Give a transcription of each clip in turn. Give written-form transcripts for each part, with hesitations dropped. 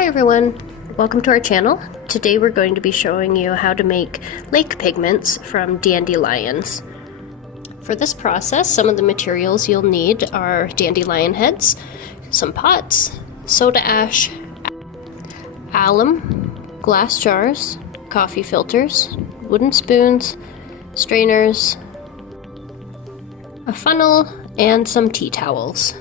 Hi everyone, welcome to our channel. Today we're going to be showing you how to make lake pigments from dandelions. For this process, some of the materials you'll need are dandelion heads, some pots, soda ash, alum, glass jars, coffee filters, wooden spoons, strainers, a funnel, and some tea towels.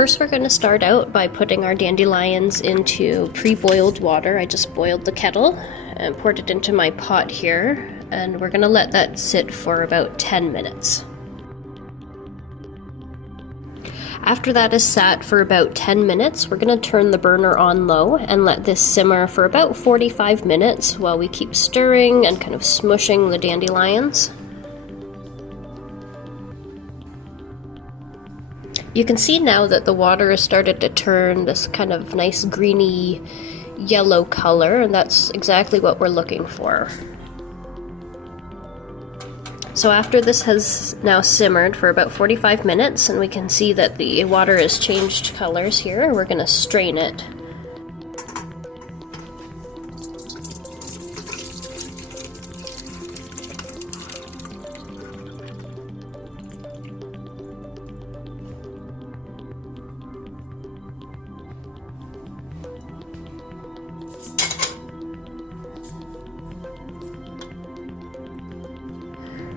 First, we're going to start out by putting our dandelions into pre-boiled water. I just boiled the kettle and poured it into my pot here, and we're going to let that sit for about 10 minutes. After that is sat for about 10 minutes, we're going to turn the burner on low and let this simmer for about 45 minutes while we keep stirring and kind of smushing the dandelions. You can see now that the water has started to turn this kind of nice greeny yellow color, and that's exactly what we're looking for. So after this has now simmered for about 45 minutes, and we can see that the water has changed colors here, we're going to strain it.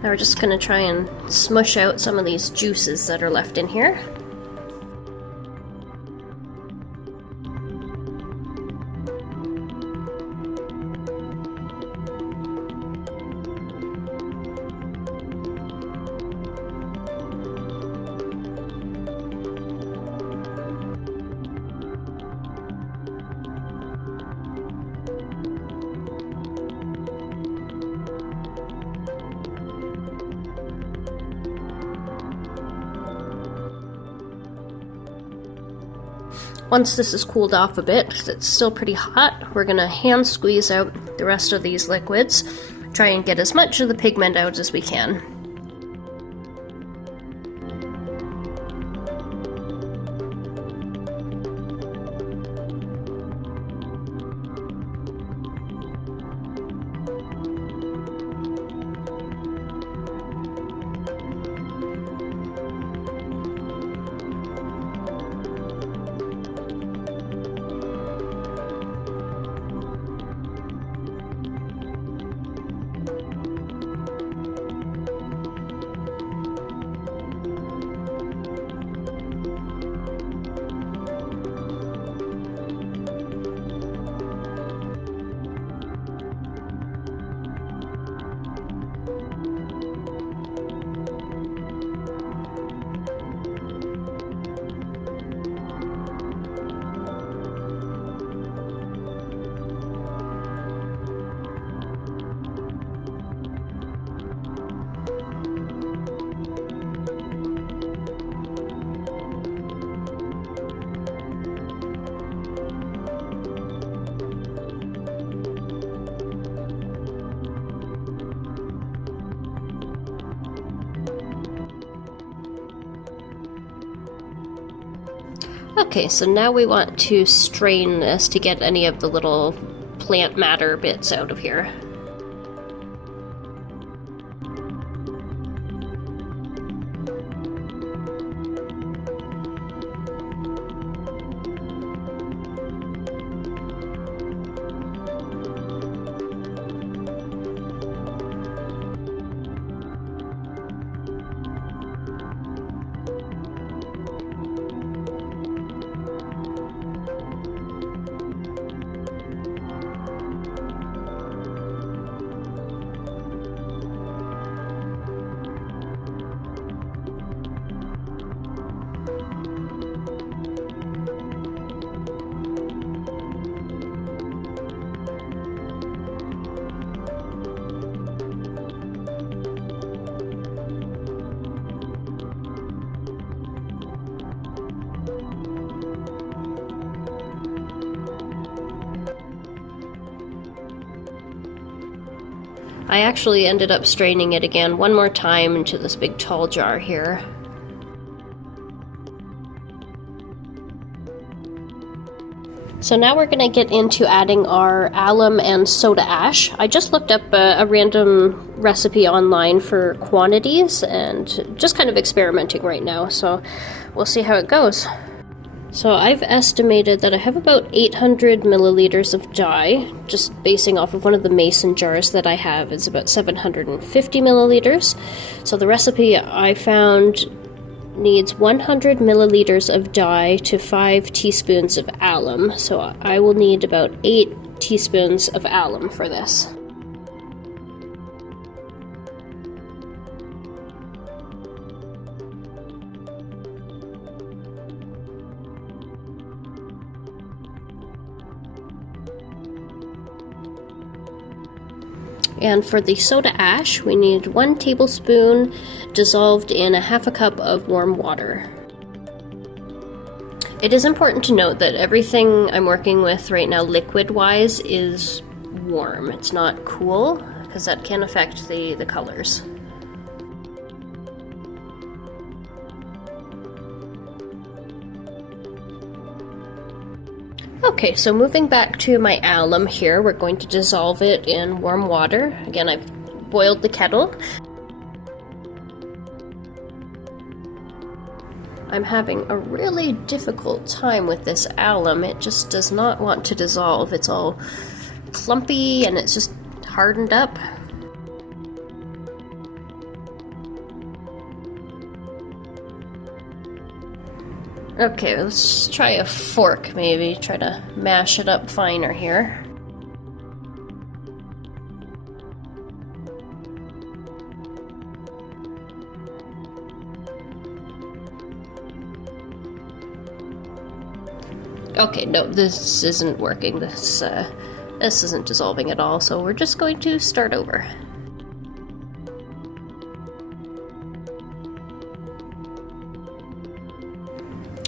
Now we're just going to try and smush out some of these juices that are left in here. Once this is cooled off a bit, it's still pretty hot, we're going to hand squeeze out the rest of these liquids, try and get as much of the pigment out as we can. Okay, so now we want to strain this to get any of the little plant matter bits out of here. I actually ended up straining it again one more time into this big tall jar here. So now we're going to get into adding our alum and soda ash. I just looked up a random recipe online for quantities and just kind of experimenting right now, so we'll see how it goes. So I've estimated that I have about 800 milliliters of dye, just basing off of one of the mason jars that I have is about 750 milliliters. So the recipe I found needs 100 milliliters of dye to 5 teaspoons of alum, so I will need about 8 teaspoons of alum for this. And for the soda ash, we need 1 tablespoon dissolved in a half a cup of warm water. It is important to note that everything I'm working with right now liquid-wise is warm. It's not cool, because that can affect the colors. Okay, so moving back to my alum here, we're going to dissolve it in warm water. Again, I've boiled the kettle. I'm having a really difficult time with this alum. It just does not want to dissolve. It's all clumpy and it's just hardened up. Okay, let's try a fork maybe, try to mash it up finer here. Okay, no, this isn't working. This isn't dissolving at all, so we're just going to start over.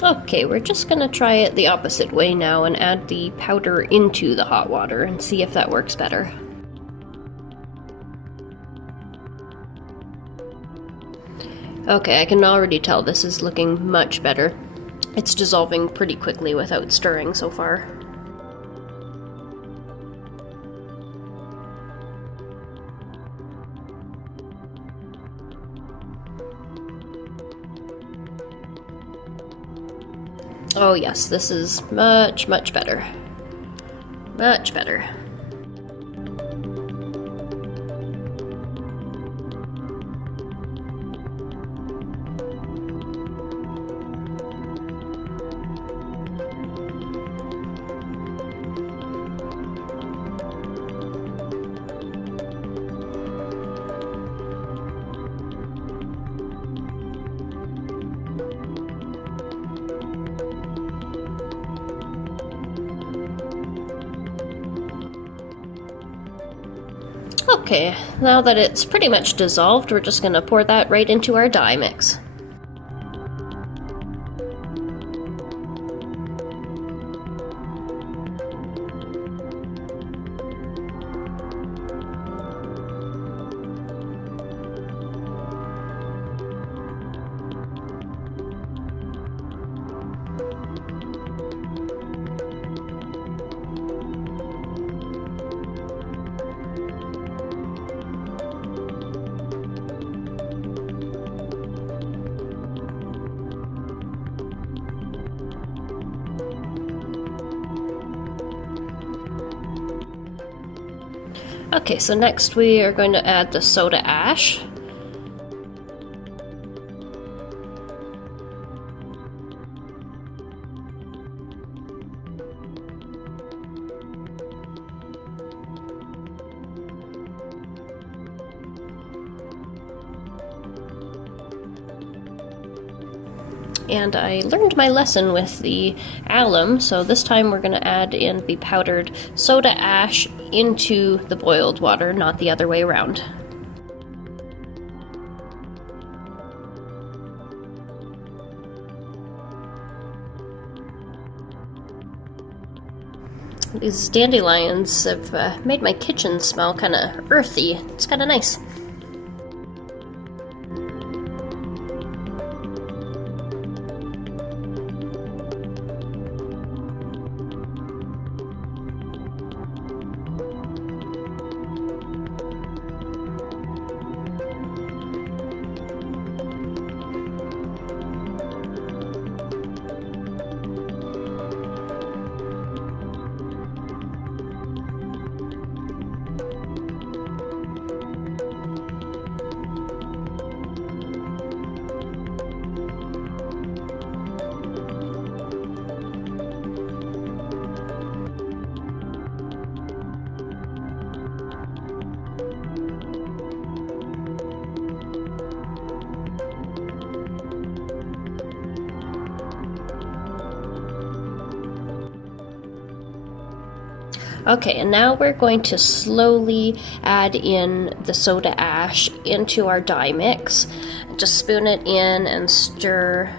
Okay, we're just gonna try it the opposite way now and add the powder into the hot water and see if that works better. Okay, I can already tell this is looking much better. It's dissolving pretty quickly without stirring so far. Oh yes, this is much, much better. Much better. Okay, now that it's pretty much dissolved, we're just gonna pour that right into our dye mix. Okay, so next we are going to add the soda ash. And I learned my lesson with the alum, so this time we're going to add in the powdered soda ash into the boiled water, not the other way around. These dandelions have made my kitchen smell kind of earthy. It's kind of nice. Okay, and now we're going to slowly add in the soda ash into our dye mix. Just spoon it in and stir.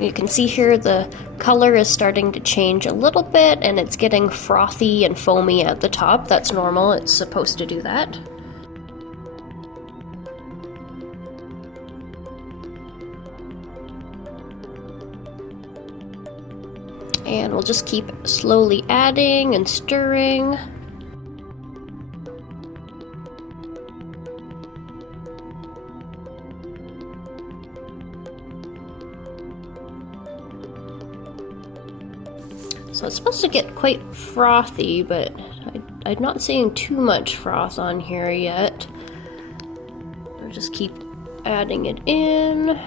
You can see here the color is starting to change a little bit and it's getting frothy and foamy at the top. That's normal, it's supposed to do that. And we'll just keep slowly adding and stirring. So it's supposed to get quite frothy, but I'm not seeing too much froth on here yet. I'll just keep adding it in.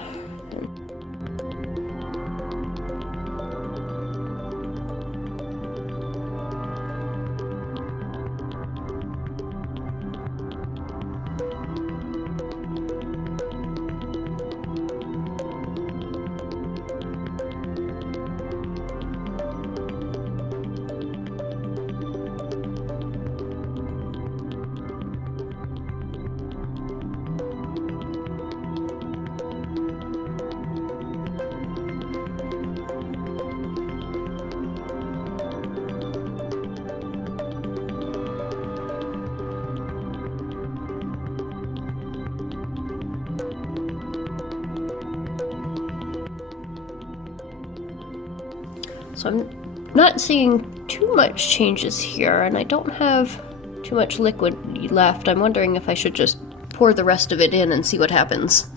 So I'm not seeing too much changes here, and I don't have too much liquid left. I'm wondering if I should just pour the rest of it in and see what happens.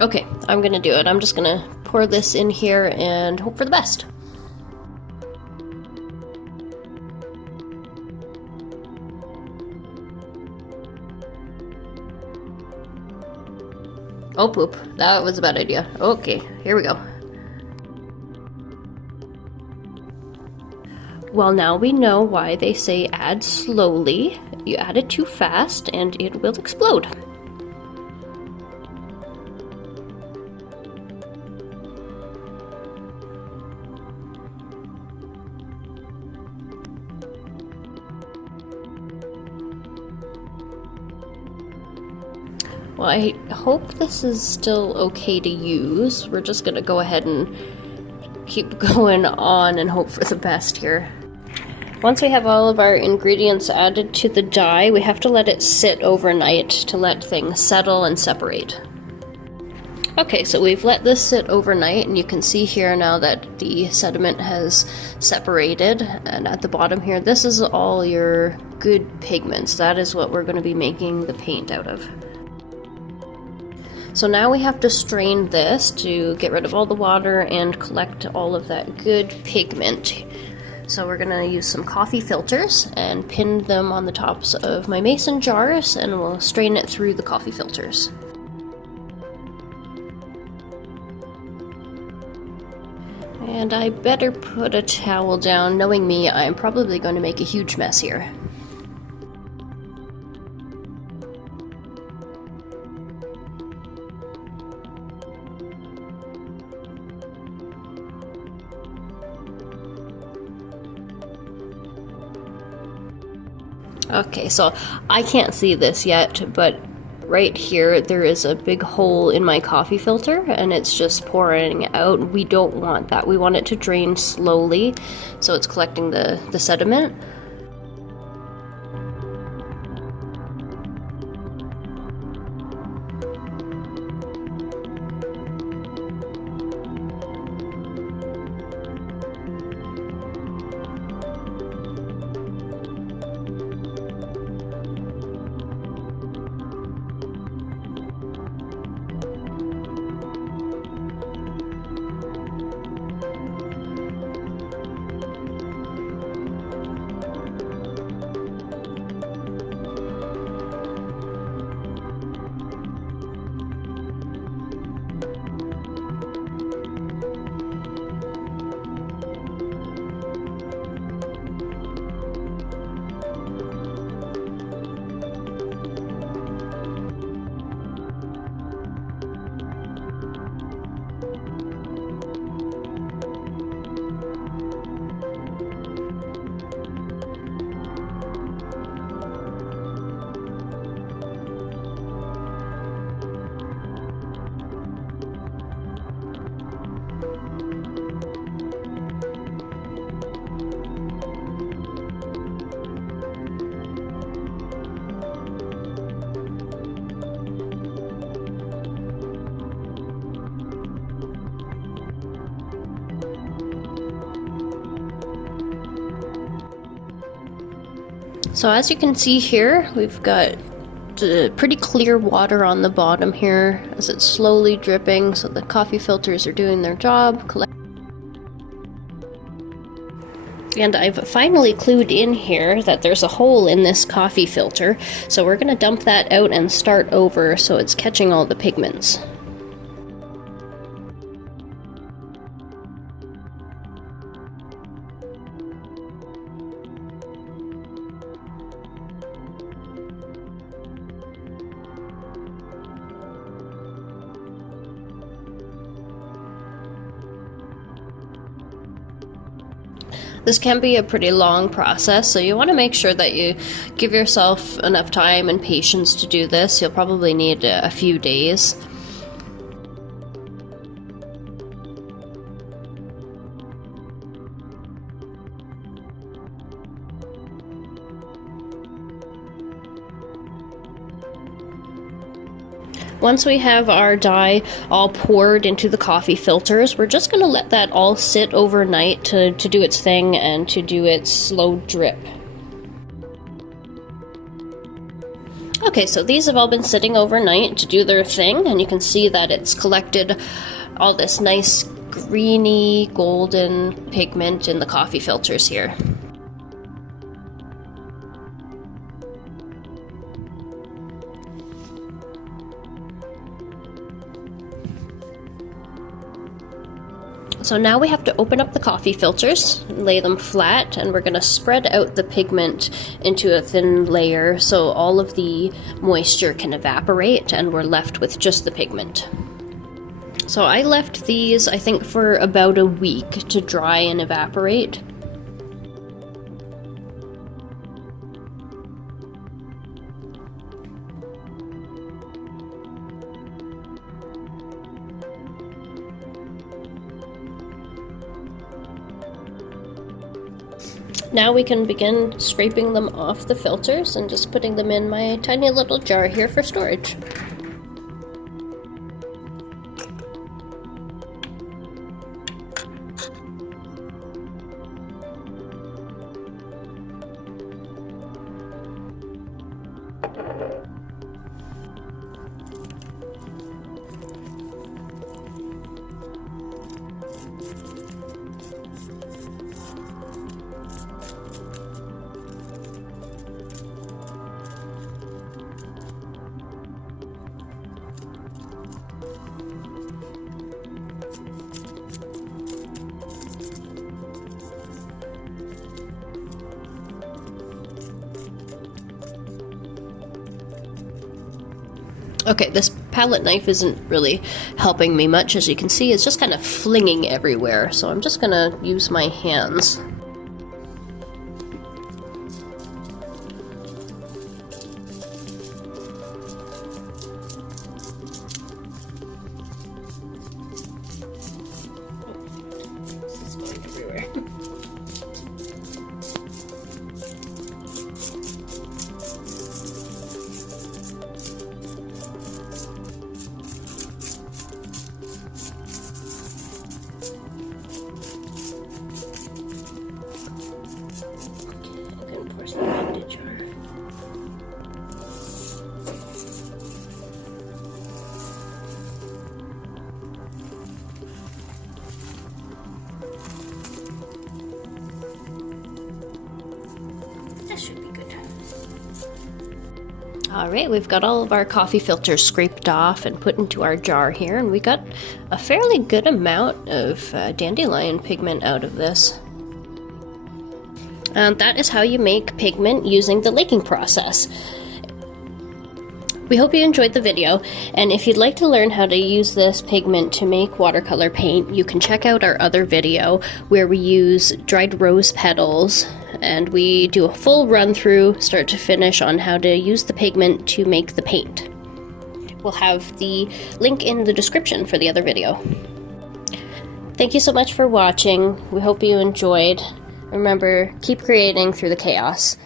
Okay, I'm gonna do it. I'm just gonna pour this in here and hope for the best. Oh poop, that was a bad idea. Okay, here we go. Well, now we know why they say add slowly. You add it too fast and it will explode. Well, I hope this is still okay to use. We're just gonna go ahead and keep going on and hope for the best here. Once we have all of our ingredients added to the dye, we have to let it sit overnight to let things settle and separate. Okay, so we've let this sit overnight, and you can see here now that the sediment has separated. And at the bottom here, this is all your good pigments. That is what we're going to be making the paint out of. So now we have to strain this to get rid of all the water and collect all of that good pigment. So we're going to use some coffee filters and pin them on the tops of my mason jars, and we'll strain it through the coffee filters. And I better put a towel down. Knowing me, I'm probably going to make a huge mess here. Okay, so I can't see this yet, but right here there is a big hole in my coffee filter and it's just pouring out. We don't want that. We want it to drain slowly so it's collecting the sediment. So as you can see here, we've got pretty clear water on the bottom here as it's slowly dripping, so the coffee filters are doing their job. And I've finally clued in here that there's a hole in this coffee filter, so we're going to dump that out and start over so it's catching all the pigments. This can be a pretty long process, so you want to make sure that you give yourself enough time and patience to do this. You'll probably need a few days. Once we have our dye all poured into the coffee filters, we're just going to let that all sit overnight to do its thing and to do its slow drip. Okay, so these have all been sitting overnight to do their thing, and you can see that it's collected all this nice greeny golden pigment in the coffee filters here. So now we have to open up the coffee filters, lay them flat, and we're going to spread out the pigment into a thin layer so all of the moisture can evaporate and we're left with just the pigment. So I left these, I think, for about a week to dry and evaporate. Now we can begin scraping them off the filters and just putting them in my tiny little jar here for storage. Okay, this palette knife isn't really helping me much, as you can see. It's just kind of flinging everywhere, so I'm just gonna use my hands. It's going everywhere. That should be good. Alright, we've got all of our coffee filters scraped off and put into our jar here, and we got a fairly good amount of dandelion pigment out of this. And that is how you make pigment using the laking process. We hope you enjoyed the video, and if you'd like to learn how to use this pigment to make watercolor paint, you can check out our other video where we use dried rose petals, and we do a full run through, start to finish, on how to use the pigment to make the paint. We'll have the link in the description for the other video. Thank you so much for watching. We hope you enjoyed. Remember, keep creating through the chaos.